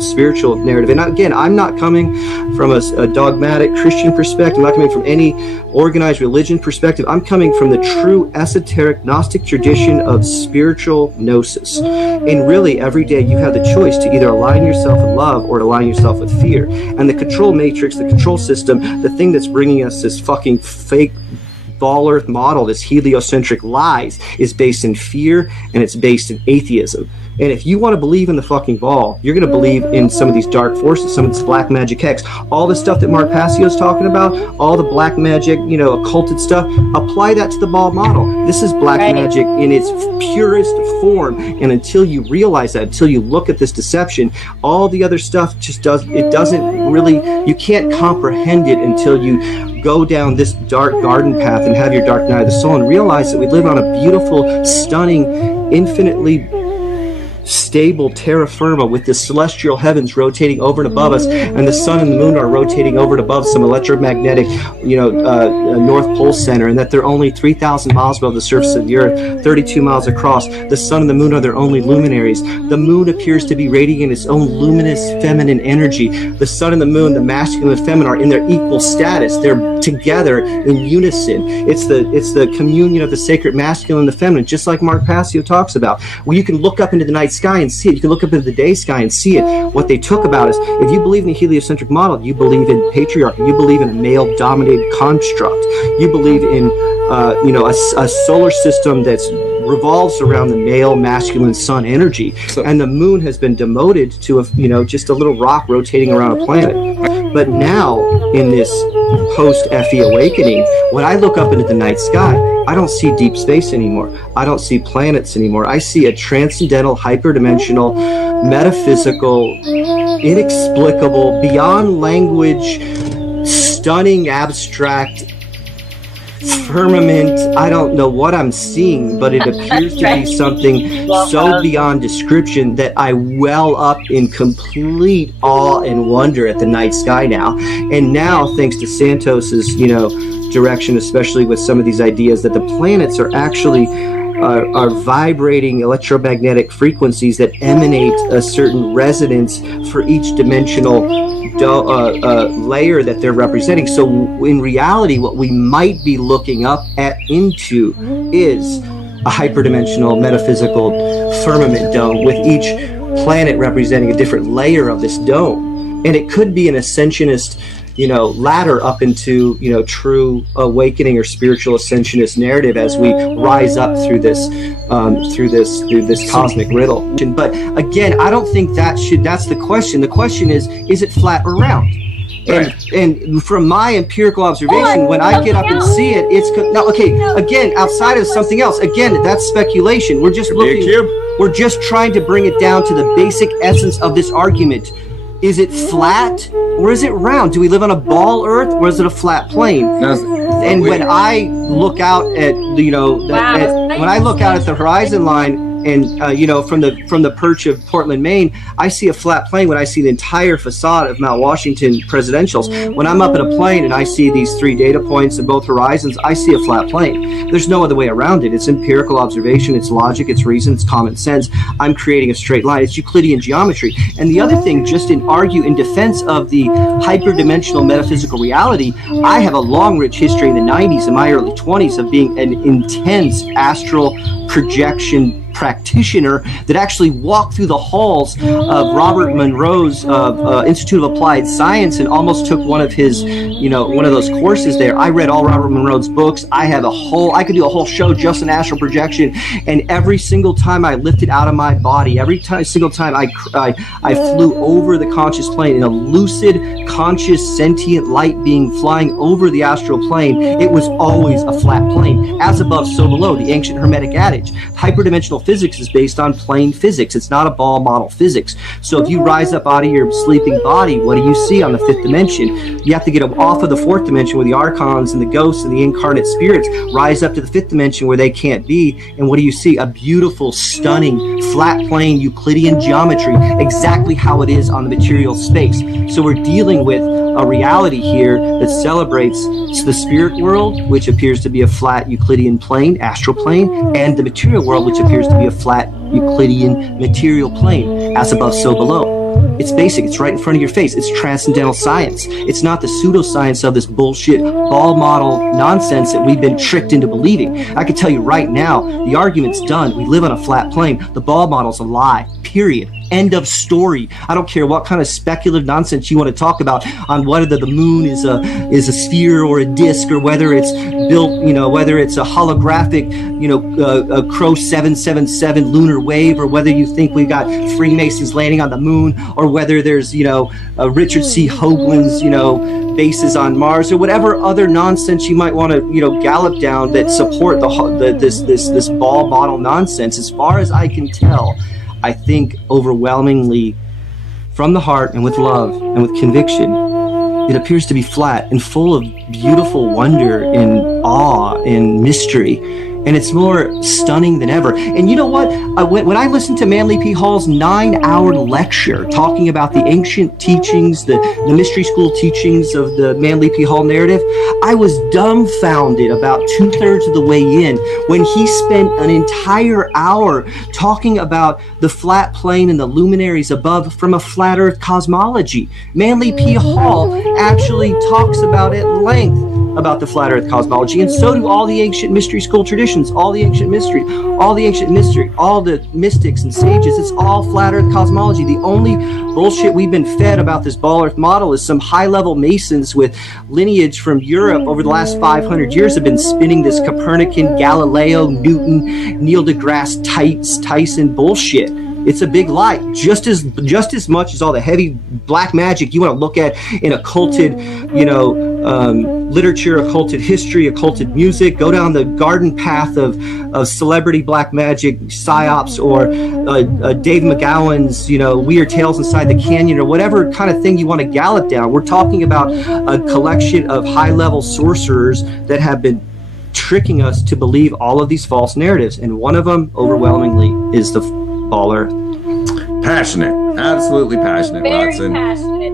spiritual narrative. And again, I'm not coming from a dogmatic Christian perspective. I'm not coming from any organized religion perspective. I'm coming from the true esoteric Gnostic tradition of spiritual gnosis. And really, every day you have the choice to either align yourself with love or to align yourself with fear. And the control matrix, the control system, the thing that's bringing us this fucking fake ball earth model, this heliocentric lies, is based in fear, and it's based in atheism. And if you want to believe in the fucking ball, you're going to believe in some of these dark forces, some of this black magic hex, all the stuff that Mark Passio's talking about, all the black magic, occulted stuff. Apply that to the ball model. This is black magic in its purest form. And until you realize that, until you look at this deception, all the other stuff doesn't really, you can't comprehend it until you go down this dark garden path and have your dark night of the soul and realize that we live on a beautiful, stunning, infinitely stable terra firma with the celestial heavens rotating over and above us, and the sun and the moon are rotating over and above some electromagnetic North Pole center, and that they're only 3,000 miles above the surface of the earth, 32 miles across. The sun and the moon are their only luminaries. The moon appears to be radiating its own luminous feminine energy. The sun and the moon, the masculine and feminine, are in their equal status. They're together in unison. It's the communion of the sacred masculine and the feminine, just like Mark Passio talks about. Well, you can look up into the night sky and see it. You can look up into the day sky and see it. What they took about is, if you believe in the heliocentric model, you believe in patriarchy, you believe in a male-dominated construct, you believe in a solar system that's revolves around the male masculine sun energy, and the moon has been demoted to just a little rock rotating around a planet. But now, in this post-FE awakening, when I look up into the night sky, I don't see deep space anymore. I don't see planets anymore. I see a transcendental, hyperdimensional, metaphysical, inexplicable, beyond language, stunning, abstract firmament. I don't know what I'm seeing, but it appears to be something so beyond description that I well up in complete awe and wonder at the night sky now. And now, thanks to Santos's, direction, especially with some of these ideas that the planets are actually are vibrating electromagnetic frequencies that emanate a certain resonance for each dimensional layer that they're representing. So in reality, what we might be looking up into is a hyperdimensional metaphysical firmament dome, with each planet representing a different layer of this dome. And it could be an ascensionist ladder up into true awakening or spiritual ascensionist narrative as we rise up through this cosmic riddle. But again, I don't think that's the question. The question is it flat or round? And from my empirical observation, when I get up and see it, again, outside of something else, again, that's speculation. We're just we're just trying to bring it down to the basic essence of this argument. Is it flat or is it round? Do we live on a ball earth or is it a flat plane? And when I look out at when I look out at the horizon line, and from the perch of Portland, Maine, I see a flat plane when I see the entire facade of Mount Washington presidentials. When I'm up in a plane and I see these 3 data points in both horizons, I see a flat plane. There's no other way around it. It's empirical observation, it's logic, it's reason, it's common sense. I'm creating a straight line. It's Euclidean geometry. And the other thing, just in defense of the hyperdimensional metaphysical reality, I have a long, rich history in the 90s and my early 20s of being an intense astral projection practitioner that actually walked through the halls of Robert Monroe's Institute of Applied Science and almost took one of his, one of those courses there. I read all Robert Monroe's books. I could do a whole show just on astral projection. And every single time I lifted out of my body, single time I flew over the conscious plane in a lucid, conscious, sentient light being flying over the astral plane, it was always a flat plane. As above, so below, the ancient Hermetic adage. Hyperdimensional physics is based on plane physics. It's not a ball model physics. So if you rise up out of your sleeping body, what do you see on the 5th dimension? You have to get off of the 4th dimension where the archons and the ghosts and the incarnate spirits rise up to the 5th dimension where they can't be. And what do you see? A beautiful, stunning, flat plane Euclidean geometry, exactly how it is on the material space. So we're dealing with a reality here that celebrates the spirit world, which appears to be a flat Euclidean plane, astral plane, and the material world, which appears to be a flat Euclidean material plane, as above, so below. It's basic. It's right in front of your face. It's transcendental science. It's not the pseudoscience of this bullshit ball model nonsense that we've been tricked into believing. I can tell you right now, the argument's done. We live on a flat plane. The ball model's a lie. Period. End of story. I don't care what kind of speculative nonsense you want to talk about on whether the moon is a sphere or a disc, or whether it's built, whether it's a holographic, a Crow 777 lunar wave, or whether you think we got Freemasons landing on the moon, or whether there's, Richard C. Hoagland's, bases on Mars, or whatever other nonsense you might want to, gallop down that support this ball model nonsense. As far as I can tell, I think overwhelmingly, from the heart and with love and with conviction, it appears to be flat and full of beautiful wonder and awe and mystery. And it's more stunning than ever. And you know what? When I listened to Manly P. Hall's 9-hour lecture talking about the ancient teachings, the mystery school teachings of the Manly P. Hall narrative, I was dumbfounded about 2/3 of the way in when he spent an entire hour talking about the flat plane and the luminaries above from a flat earth cosmology. Manly P. Hall actually talks about at length about the flat earth cosmology, and so do all the ancient mystery school traditions, all the ancient mystery, all the mystics and sages. It's all flat earth cosmology. The only bullshit we've been fed about this ball earth model is some high-level Masons with lineage from Europe over the last 500 years have been spinning this Copernican, Galileo, Newton, Neil deGrasse Tyson bullshit. It's a big lie, just as much as all the heavy black magic you want to look at in occulted, literature, occulted history, occulted music. Go down the garden path of celebrity black magic psyops, or Dave McGowan's, Weird Tales Inside the Canyon, or whatever kind of thing you want to gallop down. We're talking about a collection of high-level sorcerers that have been tricking us to believe all of these false narratives, and one of them, overwhelmingly, is the ball earth. Passionate, absolutely passionate, Very Watson. passionate.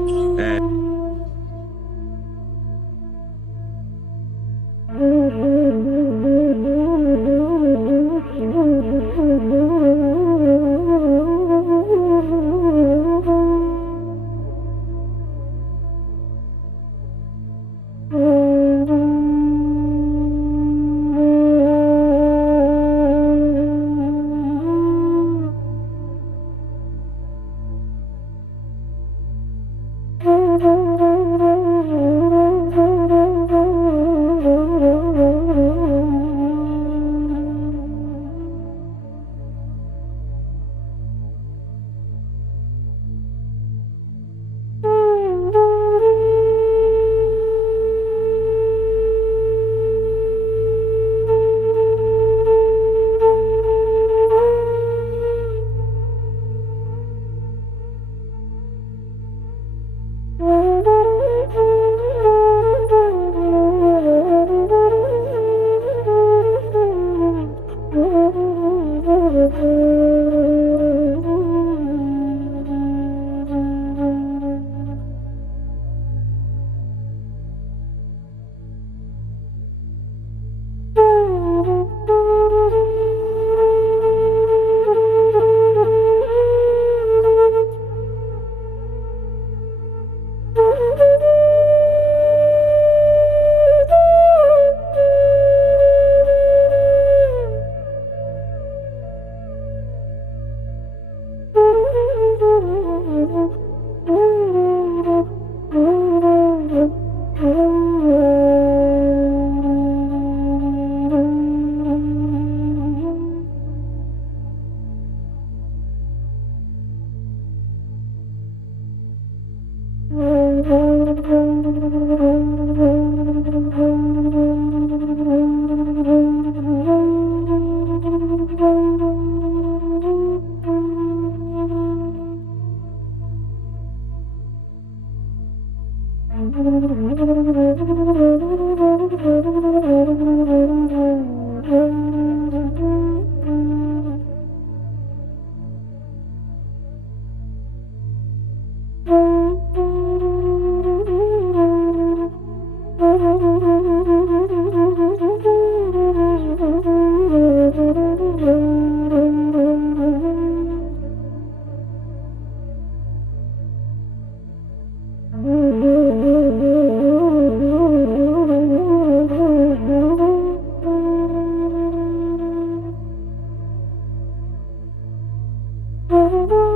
you.